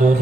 2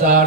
60,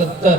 70,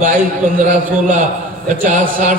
22, 15, 16, 50, 60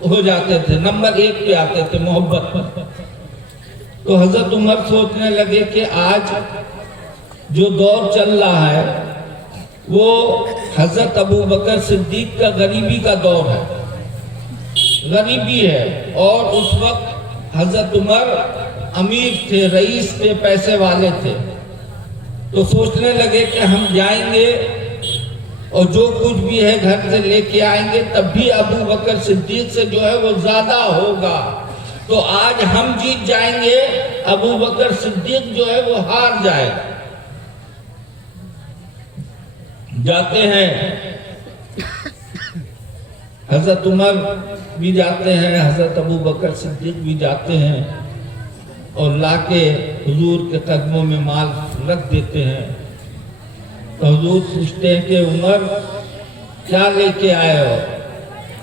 ہو جاتے تھے، نمبر 1 پہ آتے تھے محبت پر۔ تو حضرت عمر سوچنے لگے کہ آج جو دور چل رہا ہے وہ حضرت ابو بکر صدیق کا غریبی کا دور ہے، غریبی ہے، اور اس وقت حضرت عمر امیر تھے، رئیس تھے، پیسے والے تھے۔ تو سوچنے لگے کہ ہم جائیں گے اور جو کچھ بھی ہے گھر سے لے کے آئیں گے، تب بھی ابو بکر صدیق سے جو ہے وہ زیادہ ہوگا۔ تو آج ہم جیت جائیں گے، ابو بکر صدیق جو ہے وہ ہار جائے۔ جاتے ہیں، حضرت عمر بھی جاتے ہیں، حضرت ابو بکر صدیق بھی جاتے ہیں، اور لا کے حضور کے قدموں میں مال رکھ دیتے ہیں۔ تو حضور پوچھتے ہیں کہ عمر کیا لے کے آئے ہو؟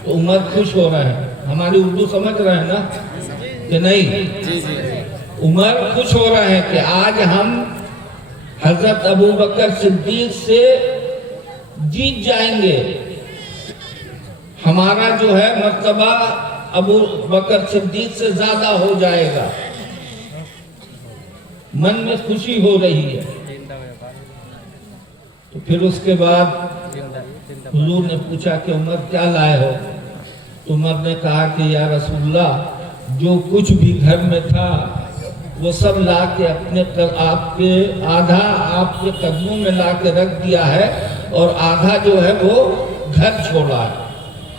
تو عمر خوش ہو رہے ہیں۔ ہماری اردو سمجھ رہے ہیں نا کہ نہیں؟ عمر خوش ہو رہے ہیں کہ آج ہم حضرت ابو بکر صدیق سے جیت جائیں گے، ہمارا جو ہے مرتبہ ابو بکر صدیق سے زیادہ ہو جائے گا۔ من میں خوشی ہو رہی ہے۔ تو پھر اس کے بعد حضور نے پوچھا کہ عمر کیا لائے ہو؟ تو عمر نے کہا کہ یا رسول اللہ، جو کچھ بھی گھر میں تھا وہ سب لا کے آدھا آپ کے قدموں میں لا کے رکھ دیا ہے، اور آدھا جو ہے وہ گھر چھوڑا ہے۔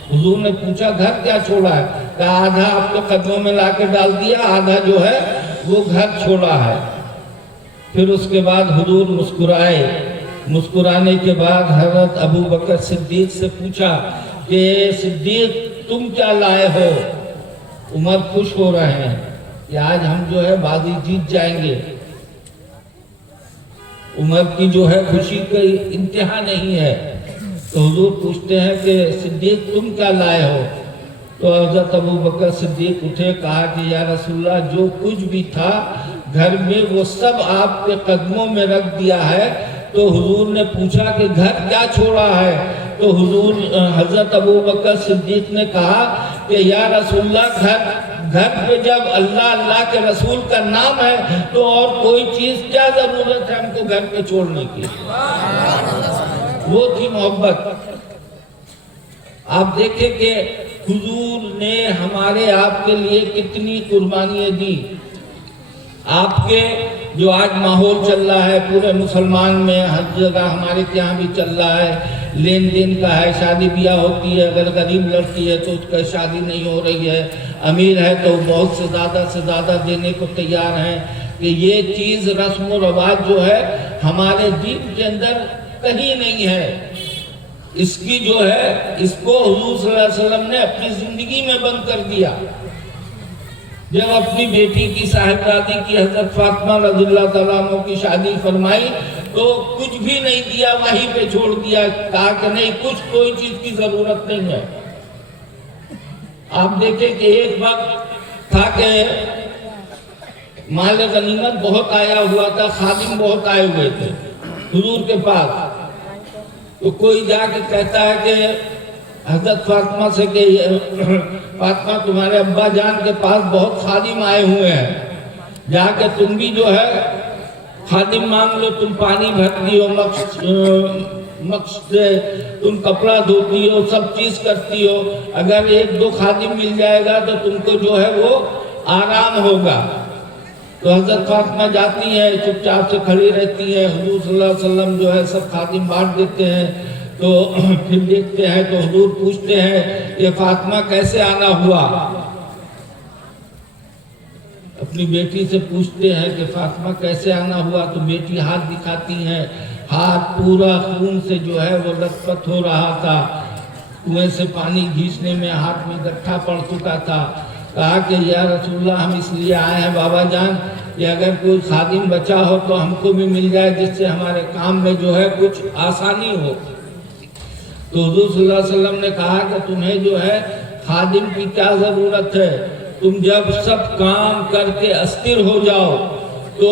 حضور نے پوچھا گھر کیا چھوڑا ہے؟ کہا آدھا آپ کے قدموں میں لا کے ڈال دیا، آدھا جو ہے وہ گھر چھوڑا ہے۔ پھر اس کے بعد حضور مسکرائے۔ مسکرانے کے بعد حضرت ابو بکر صدیق سے پوچھا کہ صدیق تم کیا لائے ہو؟ عمر خوش ہو رہے ہیں کہ آج ہم جو ہے بازی جیت جائیں گے۔ عمر کی جو ہے خوشی کی انتہا نہیں ہے۔ تو حضور پوچھتے ہیں کہ صدیق تم کیا لائے ہو؟ تو حضرت ابو بکر صدیق اٹھے، کہا کہ یا رسول اللہ، جو کچھ بھی تھا گھر میں وہ سب آپ کے قدموں میں رکھ دیا ہے۔ تو حضور نے پوچھا کہ گھر کیا چھوڑا ہے؟ تو حضرت ابو بکر صدیق نے کہا کہ یا رسول اللہ، گھر پہ جب اللہ اللہ کے رسول کا نام ہے تو اور کوئی چیز کیا ضرورت ہے ہم کو گھر پہ چھوڑنے کی؟ وہ تھی محبت۔ آپ دیکھیں کہ حضور نے ہمارے آپ کے لیے کتنی قربانیاں دی۔ آپ کے جو آج ماحول چل رہا ہے پورے مسلمان میں، ہر جگہ ہمارے یہاں بھی چل رہا ہے، لین دین کا ہے، شادی بیاہ ہوتی ہے، اگر غریب لڑکی ہے تو اس کا شادی نہیں ہو رہی ہے، امیر ہے تو بہت سے زیادہ دینے کو تیار ہیں، کہ یہ چیز رسم و رواج جو ہے ہمارے دین کے اندر کہیں نہیں ہے۔ اس کی جو ہے، اس کو حضور صلی اللہ علیہ وسلم نے اپنی زندگی میں بند کر دیا۔ جب اپنی بیٹی کی صاحبزادی کی حضرت فاطمہ رضی اللہ تعالیٰ عنہ کی شادی فرمائی تو کچھ بھی نہیں دیا، وہیں پہ چھوڑ دیا، کہا کہ نہیں، کوئی چیز کی ضرورت نہیں ہے۔ آپ دیکھیں کہ ایک وقت تھا کہ مال غنیمت بہت آیا ہوا تھا، خادم بہت آئے ہوئے تھے حضور کے پاس۔ تو کوئی جا کے کہتا ہے کہ حضرت فاطمہ سے کہ فاطمہ تمہارے ابا جان کے پاس بہت خادم آئے ہوئے ہیں، جا کے تم بھی جو ہے خادم مانگ لو، تم پانی بھرتی ہو، مقص سے تم کپڑا دھوتی ہو، سب چیز کرتی ہو، اگر 1-2 خادم مل جائے گا تو تم کو جو ہے وہ آرام ہوگا۔ تو حضرت فاطمہ جاتی ہیں، چپ چاپ سے کھڑی رہتی ہیں، حضور صلی اللہ علیہ وسلم جو ہے سب خادم بانٹ دیتے ہیں۔ تو پھر دیکھتے ہیں تو حضور پوچھتے ہیں کہ فاطمہ کیسے آنا ہوا؟ اپنی بیٹی سے پوچھتے ہیں کہ فاطمہ کیسے آنا ہوا؟ تو بیٹی ہاتھ دکھاتی ہیں، ہاتھ پورا خون سے جو ہے وہ لت پت ہو رہا تھا، کنویں سے پانی گھینچنے میں ہاتھ میں گٹھا پڑ چکا تھا۔ کہا کہ یا رسول اللہ، ہم اس لیے آئے ہیں بابا جان کہ اگر کوئی خادم بچا ہو تو ہم کو بھی مل جائے، جس سے ہمارے کام میں جو ہے کچھ آسانی ہو۔ تو حضور صلی اللہ علیہ وسلم نے کہا کہ تمہیں جو ہے خادم کی کیا ضرورت ہے؟ تم جب سب کام کر کے استر ہو جاؤ تو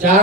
4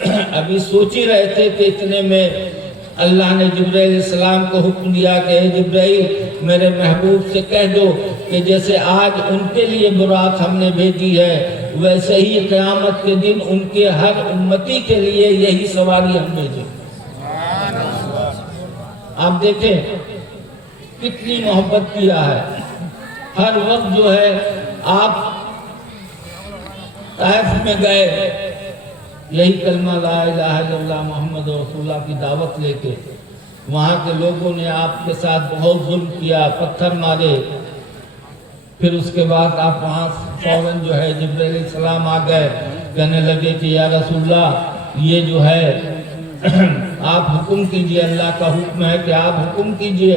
ابھی سوچ ہی رہے تھے کہ اتنے میں اللہ نے جبرائیل علیہ السلام کو حکم دیا کہ اے جبرائیل میرے محبوب سے کہہ دو کہ جیسے آج ان کے لیے برات ہم نے بھیجی ہے ویسے ہی قیامت کے دن ان کے ہر امتی کے لیے یہی سواری ہم بھیجیں۔ آپ دیکھیں کتنی محبت کیا ہے، ہر وقت جو ہے آپ طائف میں گئے یہی کلمہ لا الہ الا اللہ محمد رسول اللہ کی دعوت لے کے، وہاں کے لوگوں نے آپ کے ساتھ بہت ظلم کیا، پتھر مارے، پھر اس کے بعد آپ وہاں فوراً جو ہے جبرائیل علیہ السلام آ گئے، کہنے لگے کہ یا رسول اللہ یہ جو ہے آپ حکم کیجئے، اللہ کا حکم ہے کہ آپ حکم کیجئے،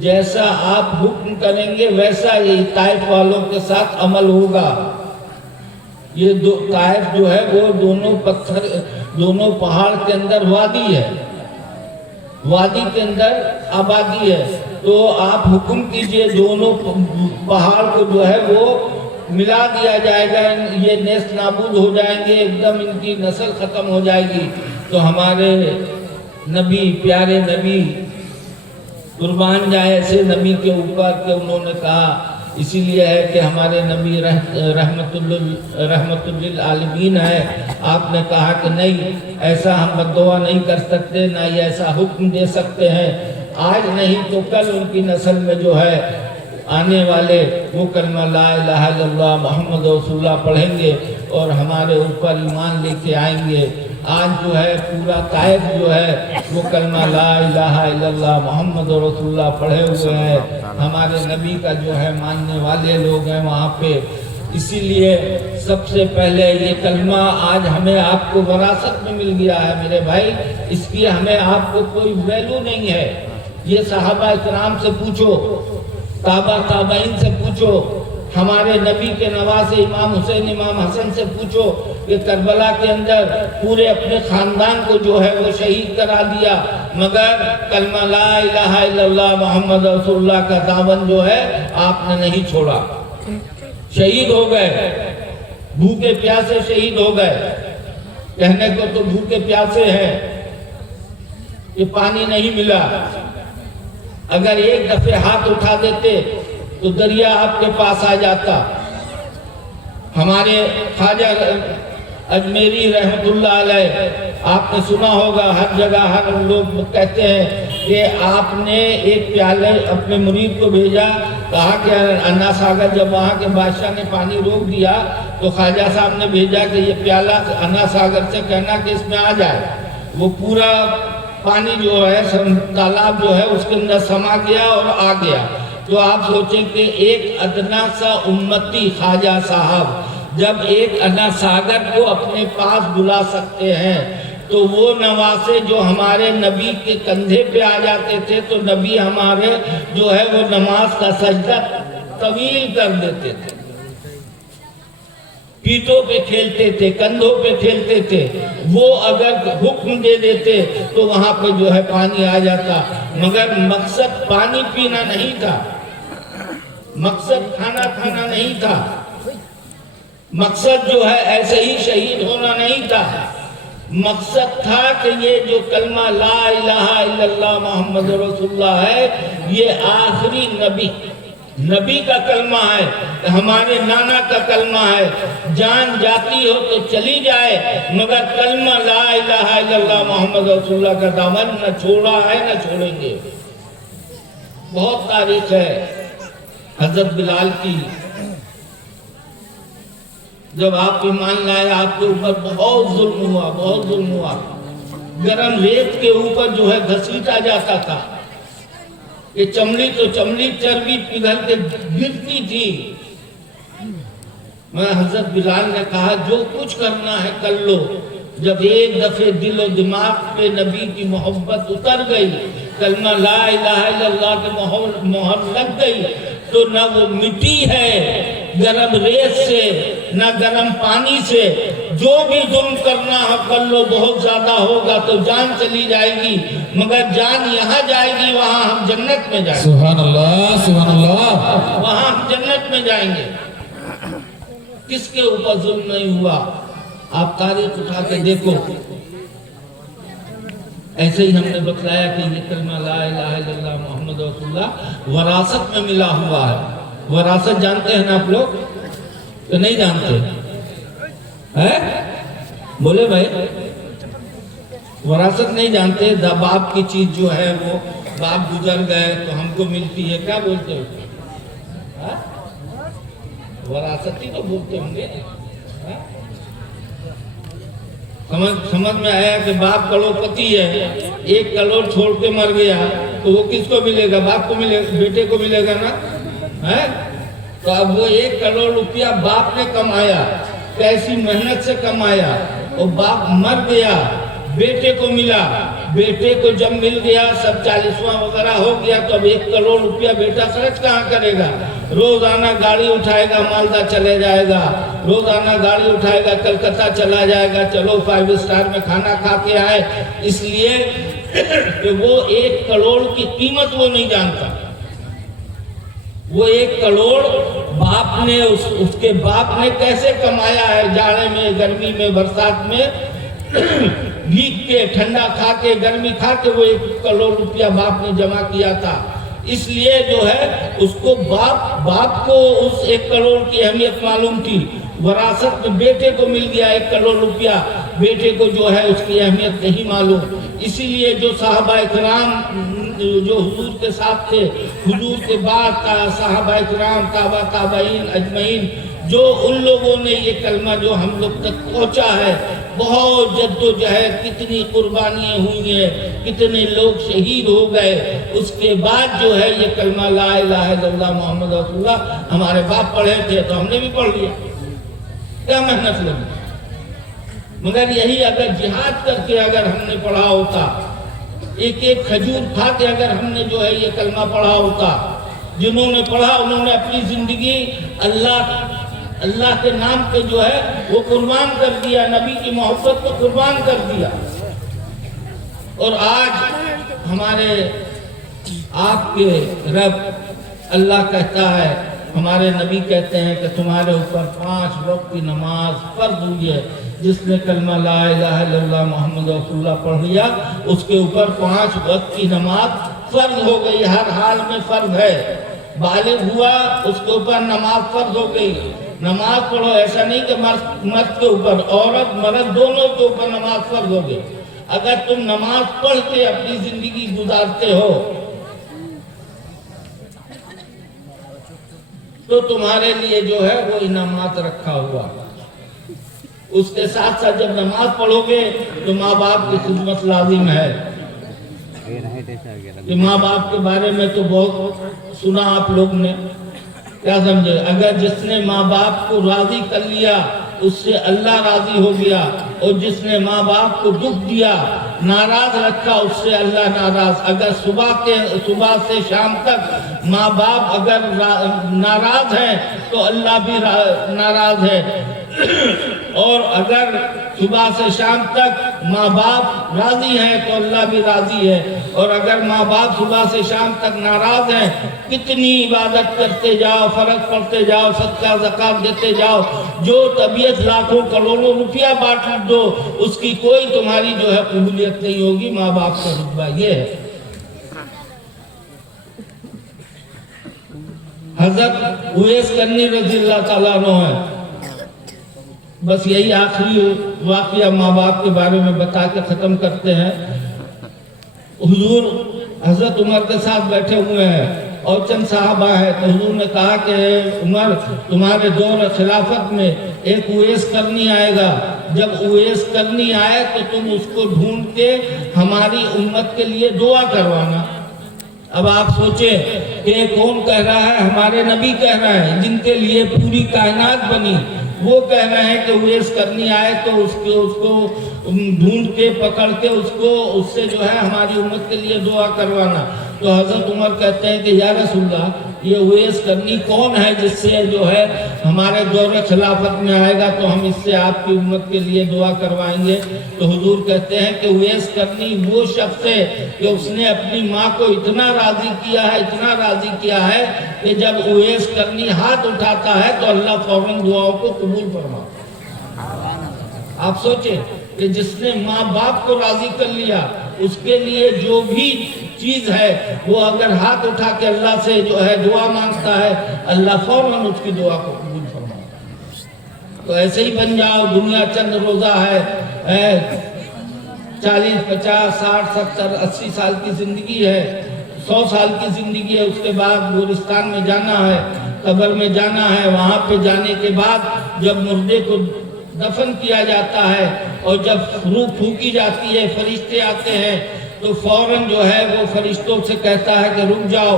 جیسا آپ حکم کریں گے ویسا ہی طائف والوں کے ساتھ عمل ہوگا۔ یہ طائف جو ہے وہ دونوں پہاڑ کے اندر وادی ہے، وادی کے اندر آبادی ہے، تو آپ حکم کیجئے دونوں پہاڑ کو جو ہے وہ ملا دیا جائے گا، یہ نیست نابود ہو جائیں گے، ایک دم ان کی نسل ختم ہو جائے گی۔ تو ہمارے نبی، پیارے نبی قربان جائے ایسے نبی کے اوپر کہ انہوں نے کہا، اسی لیے ہے کہ ہمارے نبی رحمت للعالمین ہے، آپ نے کہا کہ نہیں ایسا ہم بد دعا نہیں کر سکتے، نہ یہ ایسا حکم دے سکتے ہیں، آج نہیں تو کل ان کی نسل میں جو ہے آنے والے وہ کلمہ لا الہ الا اللہ محمد رسول اللہ پڑھیں گے اور ہمارے اوپر ایمان لے کے آئیں گے۔ آج جو ہے پورا طائف جو ہے وہ کلمہ لا الہ الا اللہ محمد رسول اللہ پڑھے ہوئے ہیں، ہمارے نبی کا جو ہے ماننے والے لوگ ہیں وہاں پہ۔ اسی لیے سب سے پہلے یہ کلمہ آج ہمیں آپ کو وراثت میں مل گیا ہے میرے بھائی، اس کی ہمیں آپ کو کوئی ویلو نہیں ہے۔ یہ صحابہ اکرام سے پوچھو، تابعین سے پوچھو، ہمارے نبی کے نواسے امام حسین امام حسن سے پوچھو کہ کربلا کے اندر پورے اپنے خاندان کو جو ہے وہ شہید کرا دیا، مگر کلمہ لا الہ الا اللہ محمد رسول اللہ کا دامن جو ہے آپ نے نہیں چھوڑا، شہید ہو گئے، بھوکے پیاسے شہید ہو گئے۔ کہنے کو تو بھوکے پیاسے ہیں کہ پانی نہیں ملا، اگر ایک دفعہ ہاتھ اٹھا دیتے تو دریا آپ کے پاس آ جاتا۔ ہمارے خواجہ اجمیری رحمت اللہ علیہ، آپ نے سنا ہوگا ہر جگہ ہر لوگ کہتے ہیں کہ آپ نے ایک پیالے اپنے مرید کو بھیجا، کہا کہ انا ساگر جب وہاں کے بادشاہ نے پانی روک دیا تو خواجہ صاحب نے بھیجا کہ یہ پیالہ انا ساگر سے کہنا کہ اس میں آ جائے، وہ پورا پانی جو ہے تالاب جو ہے اس کے اندر سما گیا اور آ گیا۔ تو آپ سوچیں کہ ایک ادنا سا امتی خواجہ صاحب جب ایک انا ساگر کو اپنے پاس بلا سکتے ہیں تو وہ نواسے جو ہمارے نبی کے کندھے پہ آ جاتے تھے تو نبی ہمارے جو ہے وہ نماز کا سجدہ طویل کر دیتے تھے، پیٹوں پہ کھیلتے تھے، کندھوں پہ کھیلتے تھے، وہ اگر حکم دے دیتے تو وہاں پہ جو ہے پانی آ جاتا، مگر مقصد پانی پینا نہیں تھا، مقصد کھانا کھانا نہیں تھا، مقصد جو ہے ایسے ہی شہید ہونا نہیں تھا، مقصد تھا کہ یہ جو کلمہ لا الہ الا اللہ محمد رسول اللہ ہے یہ آخری نبی کا کلمہ ہے، ہمارے نانا کا کلمہ ہے، جان جاتی ہو تو چلی جائے مگر کلمہ لا الہ الا اللہ محمد رسول اللہ کا دامن نہ چھوڑا ہے نہ چھوڑیں گے۔ بہت تاریخ ہے حضرت بلال کی، جب آپ ایمان لائے آپ کے اوپر بہت ظلم ہوا، گرم ریت کے اوپر جو ہے گھسیٹا جاتا تھا، یہ چمڑی تو چمڑی چربی پگھل کے گرتی تھی۔ میں حضرت بلال نے کہا جو کچھ کرنا ہے کر لو، جب ایک دفعہ دل و دماغ پہ نبی کی محبت اتر گئی، کلمہ لا الہ الا اللہ کے مہر لگ گئی تو نہ وہ مٹی ہے گرم ریت سے نہ گرم پانی سے، جو بھی ظلم کرنا ہے کر لو، بہت زیادہ ہوگا تو جان چلی جائے گی مگر جان یہاں جائے گی وہاں ہم جنت میں جائیں گے، سبحان اللہ سبحان اللہ، وہاں ہم جنت میں جائیں گے۔ کس کے اوپر ظلم نہیں ہوا؟ آپ تاریخ اٹھا کے دیکھو، ایسے ہی ہم نے بتلایا کہ یہ کلمہ لا الہ الا اللہ محمد رسول اللہ وراثت میں ملا ہوا ہے۔ وراثت جانتے ہیں نا آپ لوگ تو نہیں جانتے ہیں؟ بولے بھائی، وراثت نہیں جانتے؟ باپ کی چیز جو ہے وہ باپ گزر گئے تو ہم کو ملتی ہے، کیا بولتے ہو؟ وراثت ہی تو بولتے ہوں گے۔ سمجھ میں آیا کہ باپ کروڑپتی ہے، 1 کروڑ چھوڑ کے مر گیا تو وہ کس کو ملے گا؟ باپ کو ملے گا، بیٹے کو ملے گا نا۔ تو اب وہ 1 کروڑ روپیہ باپ نے کمایا، کیسی محنت سے کمایا، اور باپ مر گیا، بیٹے کو ملا۔ بیٹے کو جب مل گیا، سب 40واں وغیرہ ہو گیا، تو اب 1 کروڑ روپیہ بیٹا خرچ کہاں کرے گا؟ روزانہ گاڑی اٹھائے گا، مالدہ چلے جائے گا، روزانہ گاڑی اٹھائے گا، کلکتہ چلا جائے گا، چلو 5 اسٹار میں کھانا کھا کے آئے، اس لیے کہ وہ 1 کروڑ کی قیمت وہ نہیں جانتا۔ وہ 1 کروڑ باپ نے اس کے باپ نے کیسے کمایا ہے، جاڑے میں، گرمی میں، برسات میں، بھیگ کے، ٹھنڈا کھا کے، گرمی کھا کے وہ 1 کروڑ روپیہ باپ نے جمع کیا تھا۔ اس لیے جو ہے اس کو باپ کو اس 1 کروڑ کی اہمیت معلوم تھی۔ وراثت میں بیٹے کو مل گیا 1 کروڑ روپیہ، بیٹے کو جو ہے اس کی اہمیت نہیں معلوم۔ اسی لیے جو صحابہ اکرام جو حضور کے ساتھ تھے، حضور کے بعد صحابہ اکرام، تابعین اجمعین، جو ان لوگوں نے یہ کلمہ جو ہم لوگ تک پہنچا ہے، بہت جد و جہد، کتنی قربانیاں ہوئی ہیں، کتنے لوگ شہید ہو گئے، اس کے بعد جو ہے یہ کلمہ لا الہ الا اللہ محمد رسول اللہ ہمارے باپ پڑھے تھے تو ہم نے بھی پڑھ لیا۔ کیا محنت لگی، مگر یہی اگر جہاد کر کے اگر ہم نے پڑھا ہوتا، ایک کھجور کھا کے اگر ہم نے جو ہے یہ کلمہ پڑھا ہوتا، جنہوں نے پڑھا انہوں نے اپنی زندگی اللہ کے نام پہ جو ہے وہ قربان کر دیا، نبی کی محبت کو قربان کر دیا۔ اور آج ہمارے آپ کے رب اللہ کہتا ہے، ہمارے نبی کہتے ہیں کہ تمہارے اوپر 5 وقت کی نماز فرض ہوئی ہے۔ جس نے کلمہ لا الہ الا اللہ محمد رسول اللہ پڑھ لیا، اس کے اوپر 5 وقت کی نماز فرض ہو گئی، ہر حال میں فرض ہے۔ بالغ ہوا، اس کے اوپر نماز فرض ہو گئی۔ نماز پڑھو، ایسا نہیں کہ مرد کے اوپر، عورت مرد دونوں کے اوپر نماز فرض ہو گئی۔ اگر تم نماز پڑھ کے اپنی زندگی گزارتے ہو تو تمہارے لیے جو ہے وہ انعامات رکھا ہوا۔ اس کے ساتھ ساتھ جب نماز پڑھو گے تو ماں باپ کی خدمت لازم ہے۔ کہ ماں باپ کے بارے میں تو بہت سنا آپ لوگ نے، کیا سمجھے؟ اگر جس نے ماں باپ کو راضی کر لیا اس سے اللہ راضی ہو گیا، اور جس نے ماں باپ کو دکھ دیا، ناراض رکھا، اس سے اللہ ناراض۔ اگر صبح سے شام تک ماں باپ اگر ناراض ہیں تو اللہ بھی ناراض ہے، اور اگر صبح سے شام تک ماں باپ راضی ہیں تو اللہ بھی راضی ہے، اور اگر ماں باپ صبح سے شام تک ناراض ہیں، کتنی عبادت کرتے جاؤ، فرض پڑھتے جاؤ، صدقہ زکات دیتے جاؤ، جو طبیعت لاکھوں کروڑوں روپیہ بانٹ دو، اس کی کوئی تمہاری جو ہے قبولیت نہیں ہوگی۔ ماں باپ کا رتبہ یہ ہے۔ حضرت اویس کرنی رضی اللہ تعالیٰ عنہ ہے۔ بس یہی آخری واقعہ ماں باپ کے بارے میں بتا کے ختم کرتے ہیں۔ حضور حضرت عمر کے ساتھ بیٹھے ہوئے ہیں اور چند صحابہ ہیں، تو حضور نے کہا کہ عمر، تمہارے دور خلافت میں ایک اویس کرنی آئے گا، جب اویس کرنی آئے تو تم اس کو ڈھونڈ کے ہماری امت کے لیے دعا کروانا۔ اب آپ سوچیں کہ کون کہہ رہا ہے؟ ہمارے نبی کہہ رہے ہیں، جن کے لیے پوری کائنات بنی، وہ کہہ رہے ہیں کہ اویس کرنی آئے تو اس کو ڈھونڈ کے پکڑ کے اس سے جو ہے ہماری امت کے لیے دعا کروانا۔ تو حضرت عمر کہتے ہیں کہ یا رسول اللہ، یہ اویس کرنی کون ہے جس سے جو ہے ہمارے دور خلافت میں آئے گا تو ہم اس سے آپ کی امت کے لیے دعا کروائیں گے؟ تو حضور کہتے ہیں کہ اویس کرنی وہ شخص ہے کہ اس نے اپنی ماں کو اتنا راضی کیا ہے کہ جب اویس کرنی ہاتھ اٹھاتا ہے تو اللہ فوراً دعاؤں کو قبول فرماتا ہے۔ آپ سوچیں کہ جس نے ماں باپ کو راضی کر لیا اس کے لیے جو بھی چیز ہے وہ اگر ہاتھ اٹھا کے اللہ سے جو ہے دعا مانگتا ہے اللہ فوراً اس کی دعا کو قبول فرماتا ہے۔ تو ایسے ہی بن جاؤ، دنیا چند روزہ ہے، 40 50 60 70 80 سال کی زندگی ہے، 100 سال کی زندگی ہے، اس کے بعد گورستان میں جانا ہے، قبر میں جانا ہے۔ وہاں پہ جانے کے بعد جب مردے کو دفن کیا جاتا ہے اور جب روح پھونکی جاتی ہے، فرشتے آتے ہیں تو فوراً جو ہے وہ فرشتوں سے کہتا ہے کہ رک جاؤ،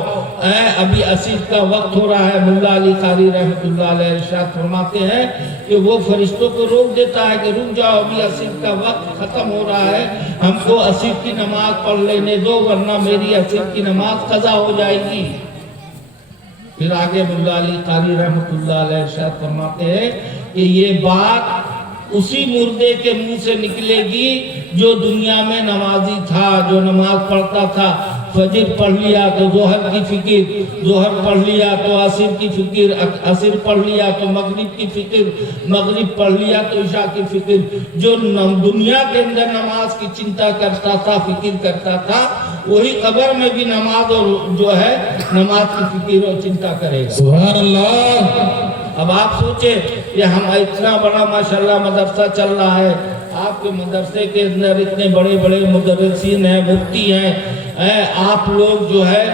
ابھی عصر کا وقت ہو رہا ہے۔ ملا علی قاری رحمۃ اللہ علیہ ارشاد فرماتے ہیں کہ وہ فرشتوں کو روک دیتا ہے کہ رک جاؤ، ابھی عصر کا وقت ختم ہو رہا ہے، ہم کو عصر کی نماز پڑھ لینے دو ورنہ میری عصر کی نماز قضا ہو جائے گی۔ پھر آگے ملا علی قاری رحمۃ اللہ علیہ ارشاد فرماتے ہیں کہ یہ بات اسی مردے کے منہ سے نکلے گی جو دنیا میں نمازی تھا، جو نماز پڑھتا تھا۔ فجر پڑھ لیا تو ظہر کی فکر، ظہر پڑھ لیا تو عصر کی فکر، عصر پڑھ لیا تو مغرب کی فکر، مغرب پڑھ لیا تو عشاء کی فکر۔ جو دنیا کے اندر نماز کی چنتا کرتا تھا، فکر کرتا تھا، وہی قبر میں بھی نماز اور جو ہے نماز کی فکر اور چنتا کرے گا۔ سبحان اللہ۔ اب آپ سوچیں کہ ہم اتنا بڑا ماشاءاللہ مدرسہ چل رہا ہے، آپ کے مدرسے کے اندر اتنے بڑے بڑے مدرسین ہیں، مفتی ہیں، آپ لوگ جو ہے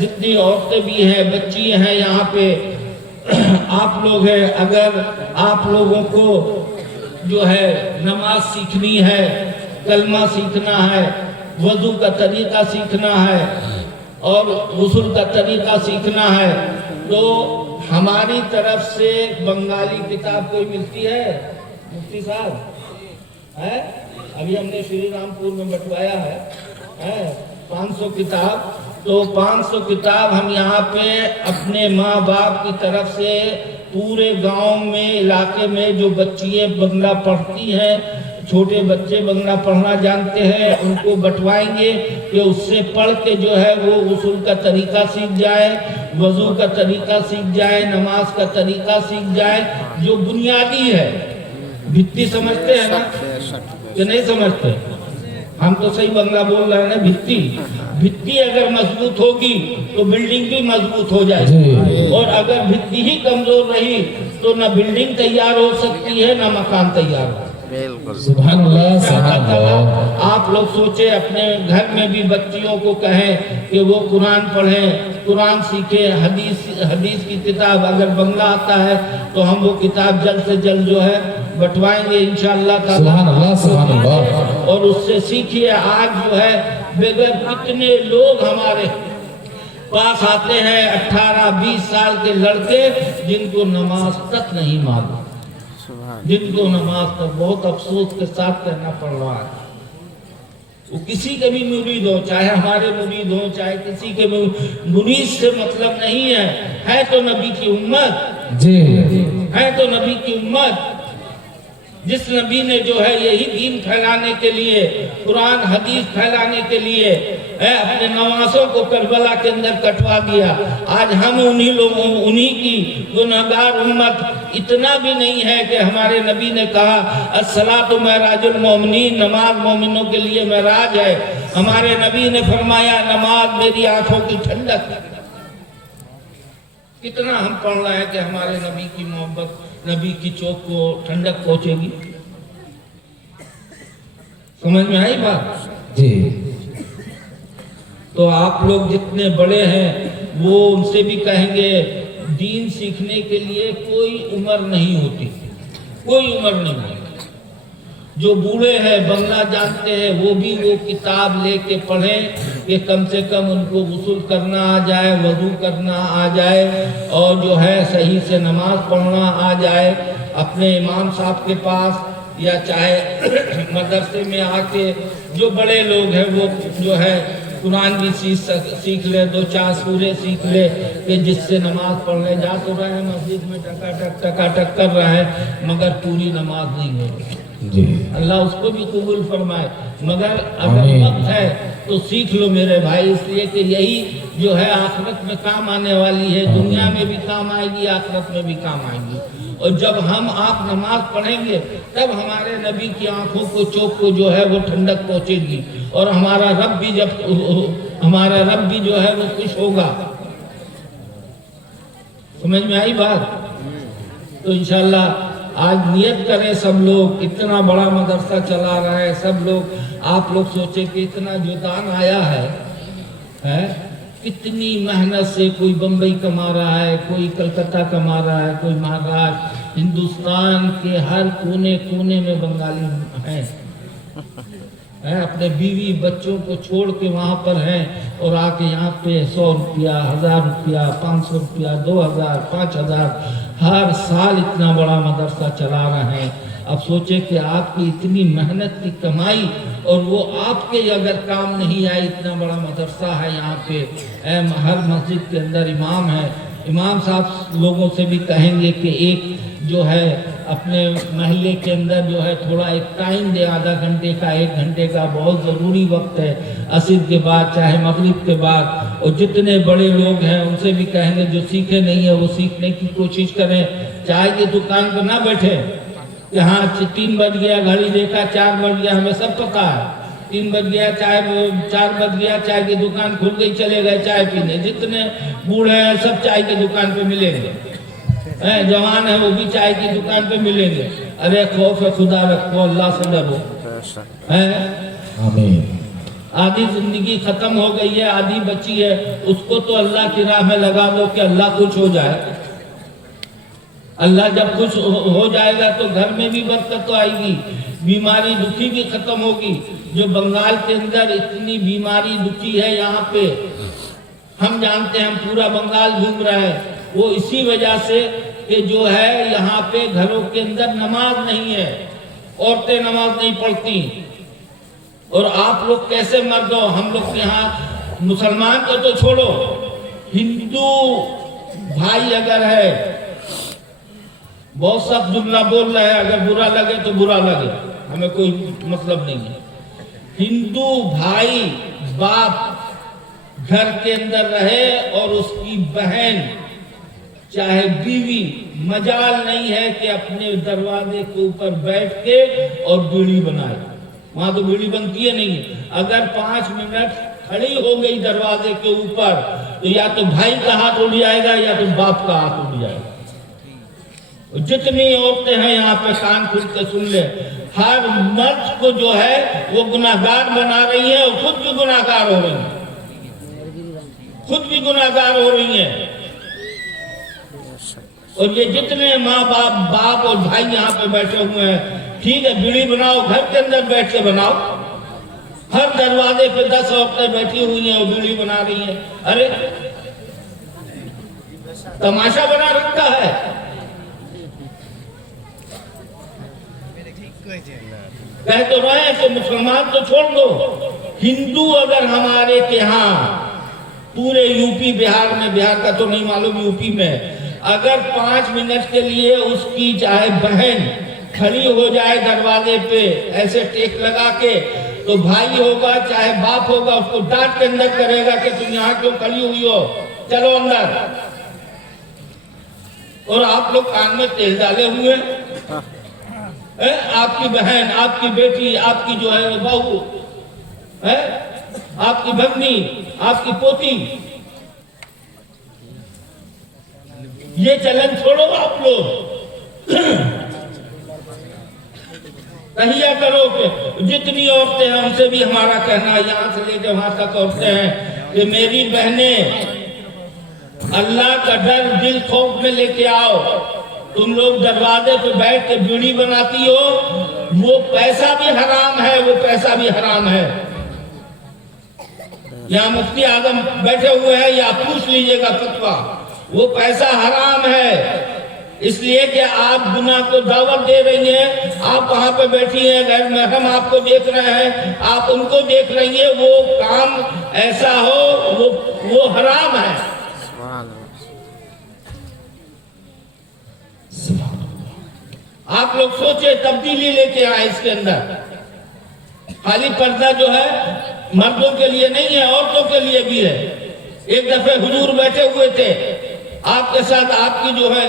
جتنی عورتیں بھی ہیں، بچی ہیں یہاں پہ، آپ لوگ ہیں، اگر آپ لوگوں کو جو ہے نماز سیکھنی ہے، کلمہ سیکھنا ہے، وضو کا طریقہ سیکھنا ہے اور غسل کا طریقہ سیکھنا ہے تو ہماری طرف سے بنگالی کتاب کوئی ملتی ہے مفتی صاحب؟ ہے ابھی ہم نے شری رام پور میں بٹوایا ہے 500 کتاب، تو 500 کتاب ہم یہاں پہ اپنے ماں باپ کی طرف سے پورے گاؤں میں، علاقے میں جو بچیاں بنگلہ پڑھتی ہیں، چھوٹے بچے بنگلہ پڑھنا جانتے ہیں، ان کو بٹوائیں گے کہ اس سے پڑھ کے جو ہے وہ غسل کا طریقہ سیکھ جائے، وضو کا طریقہ سیکھ جائے، نماز کا طریقہ سیکھ جائے، جو بنیادی ہے۔ بھتی سمجھتے ہیں نا کہ نہیں سمجھتے؟ ہم تو صحیح بنگلہ بول رہے ہیں، بھتی بھتی اگر مضبوط ہوگی تو بلڈنگ بھی مضبوط ہو جائے گی، اور اگر بھتی ہی کمزور رہی تو نہ بلڈنگ تیار ہو سکتی ہے نہ مکان تیار ہو۔ سبحان اللہ، سبحان اللہ۔ آپ لوگ سوچیں، اپنے گھر میں بھی بچیوں کو کہیں کہ وہ قرآن پڑھیں، قرآن سیکھیں، حدیث کی کتاب اگر بنگلہ آتا ہے تو ہم وہ کتاب جلد سے جلد جو ہے بٹوائیں گے انشاءاللہ تعالی۔ سبحان اللہ، سبحان اللہ۔ اور اس سے سیکھیے۔ آج جو ہے بغیر کتنے لوگ ہمارے پاس آتے ہیں 18-20 سال کے لڑکے جن کو نماز تک نہیں معلوم، جن کو نماز کا بہت افسوس کے ساتھ کہنا پڑ رہا ہے۔ وہ کسی کے بھی مرید ہو، چاہے ہمارے مرید ہو، چاہے کسی کے مرید سے مطلب نہیں ہے تو نبی کی امت، جی ہے تو نبی کی امت، جس نبی نے جو ہے یہی دین پھیلانے کے لیے، قرآن حدیث پھیلانے کے لیے اپنے نواسوں کو کربلا کے اندر کٹوا دیا۔ آج ہم انہی کی گنہگار امت، اتنا بھی نہیں ہے کہ ہمارے نبی نے کہا الصلاۃ معراج المومنین، نماز مومنوں کے لیے معراج ہے۔ ہمارے نبی نے فرمایا نماز میری آنکھوں کی ٹھنڈک ہے۔ کتنا ہم پڑھ رہے ہیں کہ ہمارے نبی کی محبت، نبی کی چوک کو ٹھنڈک پہنچے گی؟ سمجھ میں آئی بات؟ جی۔ تو آپ لوگ جتنے بڑے ہیں وہ ان سے بھی کہیں گے دین سیکھنے کے لیے کوئی عمر نہیں ہوتی، کوئی عمر نہیں ہوتی۔ جو بوڑھے ہیں بنگلہ جانتے ہیں وہ بھی وہ کتاب لے کے پڑھیں کہ کم سے کم ان کو غسل کرنا آ جائے، وضو کرنا آ جائے، اور جو ہے صحیح سے نماز پڑھنا آ جائے۔ اپنے امام صاحب کے پاس یا چاہے مدرسے میں آ کے جو بڑے لوگ ہیں وہ جو ہے قرآن بھی سیکھ لے، 2-4 سورے سیکھ لے کہ جس سے نماز پڑھنے جا تو رہے ہیں مسجد میں ٹکا ٹک کر رہے ہیں مگر پوری نماز نہیں ہو رہی۔ جی اللہ اس کو بھی قبول فرمائے، مگر اگر وقت ہے تو سیکھ لو میرے بھائی، اس لیے کہ یہی جو ہے آخرت میں کام آنے والی ہے، دنیا میں بھی کام آئے گی، آخرت میں بھی کام آئے گی۔ اور جب ہم آپ نماز پڑھیں گے تب ہمارے نبی کی آنکھوں کو چوک کو جو ہے وہ ٹھنڈک پہنچے گی، اور ہمارا رب بھی جو ہے وہ خوش ہوگا۔ سمجھ میں آئی بات؟ تو انشاءاللہ آج نیت کریں سب لوگ، اتنا بڑا مدرسہ چلا رہا ہے سب لوگ، آپ لوگ سوچیں کہ اتنا جو دان آیا ہے کتنی محنت سے، کوئی بمبئی کما رہا ہے، کوئی کلکتہ کما رہا ہے، کوئی مہاراشٹر، ہندوستان کے ہر کونے کونے میں بنگالی ہیں، اپنے بیوی بچوں کو چھوڑ کے وہاں پر ہیں، اور آ کے یہاں پہ 100 روپیہ 1000 روپیہ 500 روپیہ 2000 5000 ہر سال اتنا بڑا مدرسہ چلا رہے ہیں۔ اب سوچے کہ آپ کی اتنی محنت کی کمائی، اور وہ آپ کے اگر کام نہیں آئی، اتنا بڑا مدرسہ ہے یہاں پہ، ہر مسجد کے اندر امام ہے، امام صاحب لوگوں سے بھی کہیں گے کہ ایک جو ہے اپنے محلے کے اندر جو ہے تھوڑا ایک ٹائم دے، آدھا گھنٹے کا 1 گھنٹے کا، بہت ضروری وقت ہے، عصر کے بعد چاہے مغرب کے بعد، اور جتنے بڑے لوگ ہیں ان سے بھی کہیں گے جو سیکھے نہیں ہیں وہ سیکھنے کی کوشش کریں، چائے کی دکان پہ نہ بیٹھے کہ ہاں 3 بج گیا گھڑی دیکھا 4 بج گیا، ہمیں سب پتا ہے 3 بج گیا 4 بج گیا چائے کی دکان کھل گئی، چلے گئے چائے پینے، جتنے بوڑھے ہیں سب چائے کی دکان پہ ملیں گے، جوان ہیں وہ بھی چائے کی دکان پہ ملیں گے۔ ارے خوف خدا رکھو، اللہ سے ڈرو۔ آمین۔ آدھی زندگی ختم ہو گئی ہے، آدھی بچی ہے، اس کو تو اللہ کی راہ میں لگا دو کہ اللہ خوش ہو جائے۔ اللہ جب خوش ہو جائے گا تو گھر میں بھی برکت تو آئے گی، بیماری دکھی بھی ختم ہوگی۔ جو بنگال کے اندر اتنی بیماری دکھی ہے یہاں پہ، ہم جانتے ہیں، ہم پورا بنگال گھوم رہا ہے، وہ اسی وجہ سے کہ جو ہے یہاں پہ گھروں کے اندر نماز نہیں ہے، عورتیں نماز نہیں پڑھتی، اور آپ لوگ کیسے مرد ہو؟ ہم لوگ یہاں مسلمان کو تو چھوڑو، ہندو بھائی اگر ہے، بہت سخت جملہ بول رہے ہیں، اگر برا لگے تو برا لگے، ہمیں کوئی مطلب نہیں ہے، ہندو بھائی باپ گھر کے اندر رہے اور اس کی بہن چاہے بیوی، مجال نہیں ہے کہ اپنے دروازے کے اوپر بیٹھ کے اور بیڑی بنائے، وہاں تو بیڑی بنتی ہے نہیں، اگر 5 منٹ کھڑی ہو گئی دروازے کے اوپر تو یا تو بھائی کا ہاتھ اٹھ جائے گا یا تو باپ کا ہاتھ اٹھ جائے گا۔ جتنی عورتیں ہیں یہاں پہ کان کھل کے سن لے، ہر مرد کو جو ہے وہ گناہگار بنا رہی ہے، اور خود بھی گناہگار ہو رہی ہیں، خود بھی گناہگار ہو رہی ہیں، اور یہ جتنے ماں باپ اور بھائی یہاں پہ بیٹھے ہوئے ہیں، ٹھیک ہے بیڑی بناؤ، گھر کے اندر بیٹھ کے بناؤ، ہر دروازے پہ 10 عورتیں بیٹھی ہوئی ہیں اور بیڑی بنا رہی ہیں، ارے تماشا بنا رکھا ہے۔ کہہ تو رہے ہیں کہ مسلمان تو چھوڑ دو، ہندو اگر ہمارے کے ہاں پورے یو پی بہار میں، بہار کا تو نہیں معلوم، یو پی میں اگر 5 منٹ کے لیے اس کی چاہے بہن کھڑی ہو جائے دروازے پہ ایسے ٹیک لگا کے، تو بھائی ہوگا چاہے باپ ہوگا اس کو ڈانٹ کے اندر کرے گا کہ تم یہاں کیوں کھڑی ہوئی ہو، چلو اندر۔ اور آپ لوگ کان میں تیل ڈالے ہوئے، آپ کی بہن، آپ کی بیٹی، آپ کی جو ہے بہو، آپ کی بھگنی، آپ کی پوتی، یہ چلن چھوڑو آپ لوگ، تہیہ کرو کہ جتنی عورتیں ہیں ان سے بھی ہمارا کہنا، یہاں سے لے کے وہاں تک عورتیں ہیں کہ میری بہنیں اللہ کا ڈر دل خوف میں لے کے آؤ، تم لوگ دروازے پہ بیٹھ کے بیڑی بناتی ہو، وہ پیسہ بھی حرام ہے، وہ پیسہ بھی حرام ہے۔ یہاں مفتی اعظم بیٹھے ہوئے ہیں، یا پوچھ لیجئے گا فتویٰ، وہ پیسہ حرام ہے، اس لیے کہ آپ گناہ کو دعوت دے رہی ہیں، آپ وہاں پہ بیٹھی ہیں، غیر محرم آپ کو دیکھ رہے ہیں، آپ ان کو دیکھ رہی ہیں، وہ کام ایسا ہو وہ حرام ہے۔ آپ لوگ سوچے تبدیلی لے کے آئے اس کے اندر، خالی پردہ جو ہے مردوں کے لیے نہیں ہے، عورتوں کے لیے بھی ہے۔ ایک دفعہ حضور بیٹھے ہوئے تھے، آپ کے ساتھ آپ کی جو ہے